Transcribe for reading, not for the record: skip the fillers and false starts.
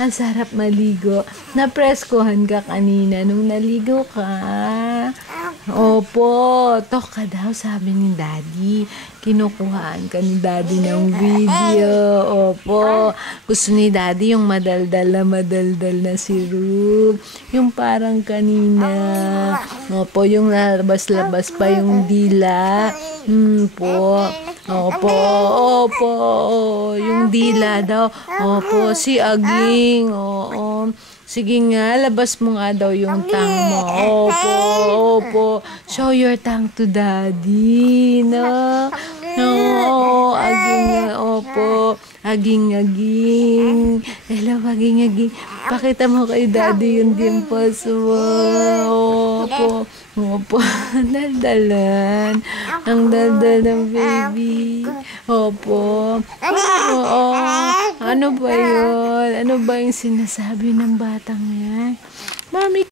Ang sarap maligo. Napreskohan ka kanina nung naligo ka. Opo, tok ka daw, sabi ni Daddy. Kinukuhaan ka ni Daddy ng video. Opo, gusto ni Daddy yung madaldal na sirup. Yung parang kanina. Opo, yung labas-labas pa yung dila. Po. Opo, opo, yung dila daw. Opo, si Aging. Oo. Sige nga, labas mo nga daw yung tongue mo. Opo, opo. Show your tongue to Daddy. No? No, Aging nga. Opo. Aging. Hello, Aging. Pakita mo kay Daddy yung dimples mo. Opo. Opo. Daldalan. Ang daldal ng baby. Opo. Oo. Ano ba yun? Ano ba yung sinasabi ng batang yan? Mami,